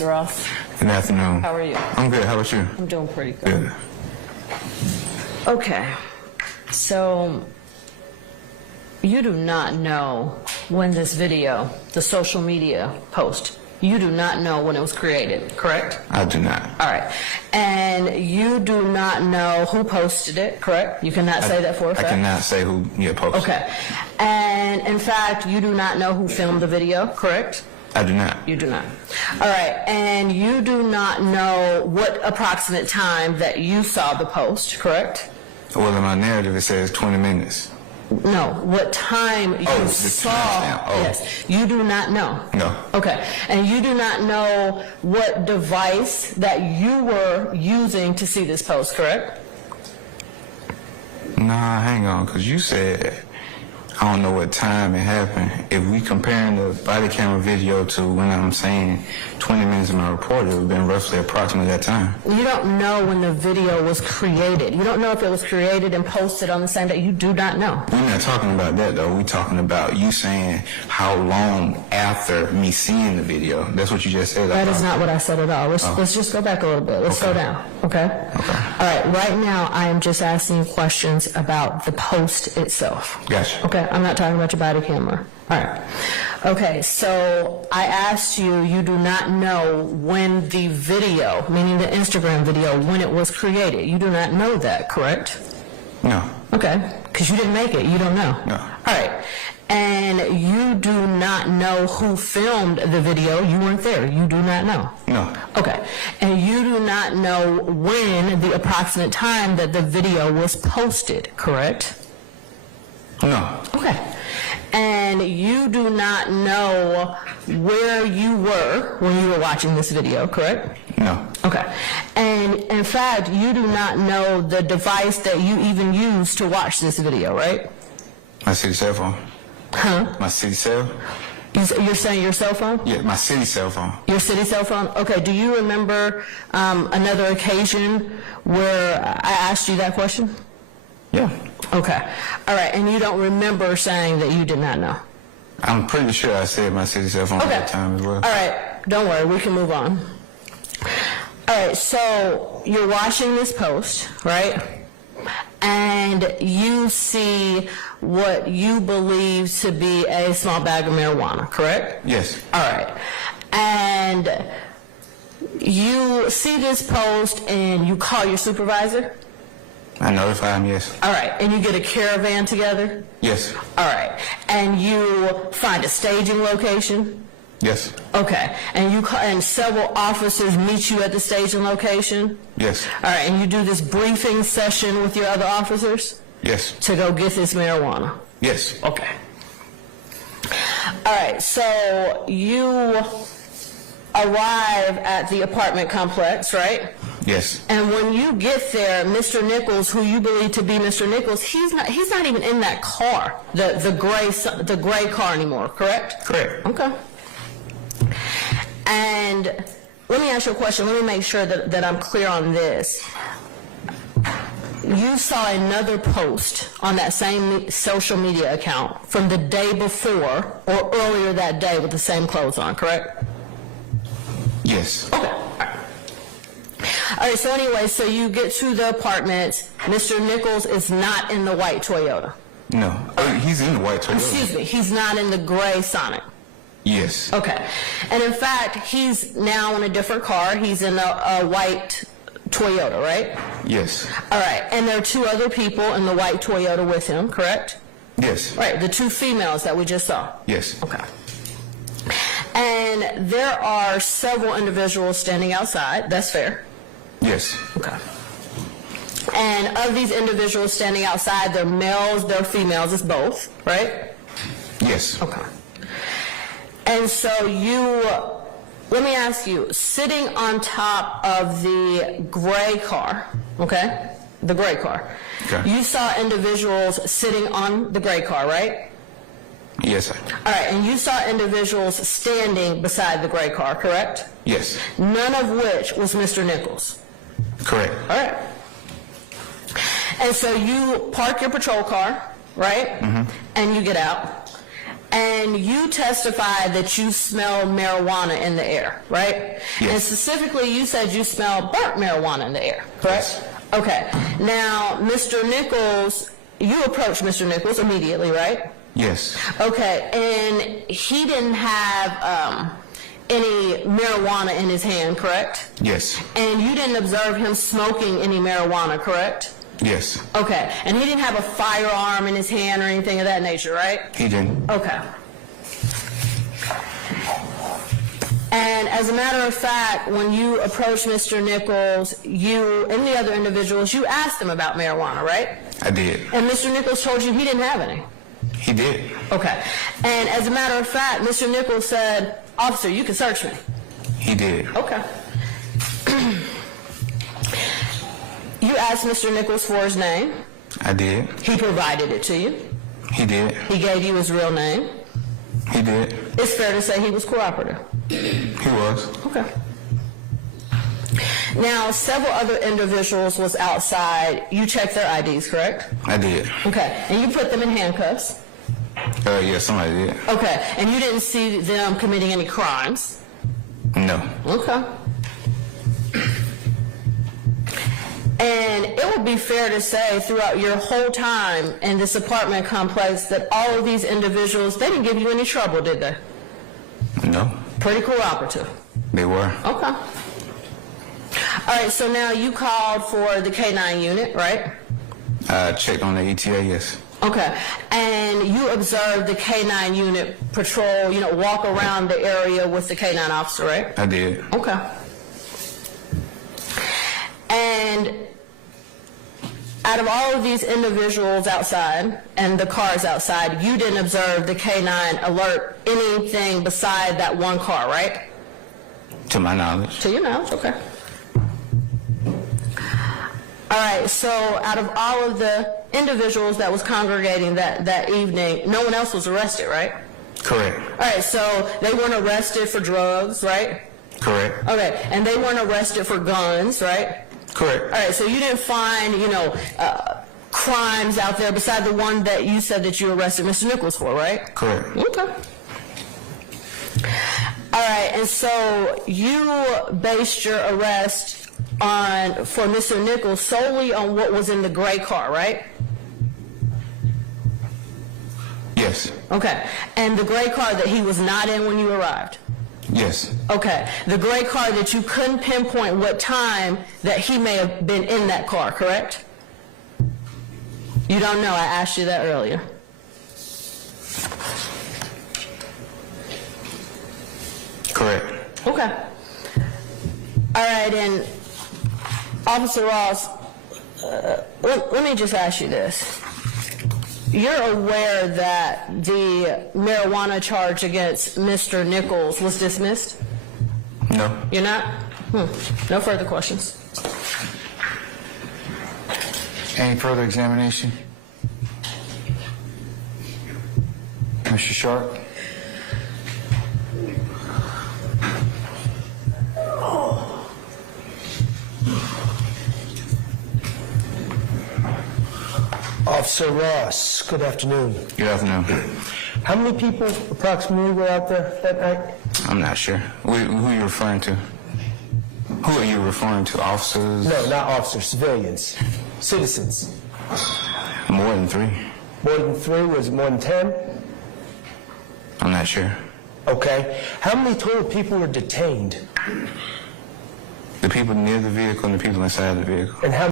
Ross. Good afternoon. How are you? I'm good. How about you? I'm doing pretty good. Good. Okay. So, you do not know when this video, the social media post, you do not know when it was created, correct? I do not. All right. And you do not know who posted it, correct? You cannot say that for a fact? I cannot say who posted. Okay. And in fact, you do not know who filmed the video, correct? I do not. You do not. All right. And you do not know what approximate time that you saw the post, correct? Well, in my narrative, it says 20 minutes. No. What time you saw. Yes. You do not know. No. Okay. And you do not know what device that you were using to see this post, correct? Nah, hang on, because you said, I don't know what time it happened. If we comparing the body camera video to when I'm saying 20 minutes in my report, it would have been roughly approximately that time. You don't know when the video was created. You don't know if it was created and posted on the same day. You do not know. We're not talking about that, though. We're talking about you saying how long after me seeing the video. That's what you just said. That is not what I said at all. Let's just go back a little bit. Let's slow down, okay? Okay. All right, right now I am just asking you questions about the post itself. Gotcha. Okay, I'm not talking about your body camera. All right. Okay, so I asked you, you do not know when the video, meaning the Instagram video, when it was created. You do not know that, correct? No. Okay, because you didn't make it. You don't know. No. All right. And you do not know who filmed the video. You weren't there. You do not know. No. Okay. And you do not know when the approximate time that the video was posted, correct? No. Okay. And you do not know where you were when you were watching this video, correct? No. Okay. And in fact, you do not know the device that you even used to watch this video, right? My city cell phone. Huh? My city cell? You're saying your cell phone? Yeah, my city cell phone. Your city cell phone? Okay. Do you remember another occasion where I asked you that question? Yeah. Okay. All right. And you don't remember saying that you did not know? I'm pretty sure I said my city cell phone at that time as well. All right. Don't worry. We can move on. All right. So you're watching this post, right? And you see what you believe to be a small bag of marijuana, correct? Yes. All right. And you see this post and you call your supervisor? I notify him, yes. All right. And you get a caravan together? Yes. All right. And you find a staging location? Yes. Okay. And and several officers meet you at the staging location? Yes. All right. And you do this briefing session with your other officers? Yes. To go get this marijuana? Yes. Okay. All right. So you arrive at the apartment complex, right? Yes. And when you get there, Mr. Nichols, who you believe to be Mr. Nichols, he's not even in that car, the gray car anymore, correct? Correct. Okay. And let me ask you a question. Let me make sure that I'm clear on this. You saw another post on that same social media account from the day before or earlier that day with the same clothes on, correct? Yes. Okay. All right, so anyway, so you get to the apartment. Mr. Nichols is not in the white Toyota. No. He's in the white Toyota. Excuse me, he's not in the gray Sonic. Yes. Okay. And in fact, he's now in a different car. He's in a white Toyota, right? Yes. All right. And there are two other people in the white Toyota with him, correct? Yes. Right, the two females that we just saw. Yes. Okay. And there are several individuals standing outside. That's fair? Yes. Okay. And of these individuals standing outside, they're males, they're females, it's both, right? Yes. Okay. And so let me ask you, sitting on top of the gray car, okay? The gray car. Okay. You saw individuals sitting on the gray car, right? Yes, sir. All right, and you saw individuals standing beside the gray car, correct? Yes. None of which was Mr. Nichols. Correct. All right. And so you park your patrol car, right? Mm-hmm. And you get out. And you testified that you smelled marijuana in the air, right? Yes. And specifically, you said you smelled burnt marijuana in the air, correct? Yes. Okay. Now, Mr. Nichols, you approached Mr. Nichols immediately, right? Yes. Okay. And he didn't have any marijuana in his hand, correct? Yes. And you didn't observe him smoking any marijuana, correct? Yes. Okay. And he didn't have a firearm in his hand or anything of that nature, right? He didn't. Okay. And as a matter of fact, when you approached Mr. Nichols, you and the other individuals, you asked them about marijuana, right? I did. And Mr. Nichols told you he didn't have any. He did. Okay. And as a matter of fact, Mr. Nichols said, "Officer, you can search me." He did. Okay. You asked Mr. Nichols for his name. I did. He provided it to you. He did. He gave you his real name. He did. It's fair to say he was cooperative. He was. Okay. Now, several other individuals was outside. You checked their IDs, correct? I did. Okay. And you put them in handcuffs. Yeah, somebody did. Okay. And you didn't see them committing any crimes. No. Okay. And it would be fair to say throughout your whole time in this apartment complex that all of these individuals, they didn't give you any trouble, did they? No. Pretty cooperative. They were. Okay. All right, so now you called for the canine unit, right? I checked on the ETA, yes. Okay. And you observed the canine unit patrol, walk around the area with the canine officer, right? I did. Okay. And out of all of these individuals outside and the cars outside, you didn't observe the canine alert anything beside that one car, right? To my knowledge. To your knowledge, okay. All right, so out of all of the individuals that was congregating that evening, no one else was arrested, right? Correct. All right, so they weren't arrested for drugs, right? Correct. Okay, and they weren't arrested for guns, right? Correct. All right, so you didn't find, crimes out there beside the one that you said that you arrested Mr. Nichols for, right? Correct. Okay. All right, and so you based your arrest for Mr. Nichols solely on what was in the gray car, right? Yes. Okay, and the gray car that he was not in when you arrived? Yes. Okay, the gray car that you couldn't pinpoint what time that he may have been in that car, correct? You don't know, I asked you that earlier. Correct. Okay. All right, and Officer Ross, let me just ask you this. You're aware that the marijuana charge against Mr. Nichols was dismissed? No. You're not? No further questions. Any further examination? Mr. Sharp? Officer Ross, good afternoon. Good afternoon. How many people approximately were out there that night? I'm not sure. Who are you referring to? Who are you referring to? Officers? No, not officers, civilians, citizens. More than 3. More than 3? Was it more than 10? I'm not sure. Okay. How many total people were detained? The people near the vehicle and the people inside the vehicle. And how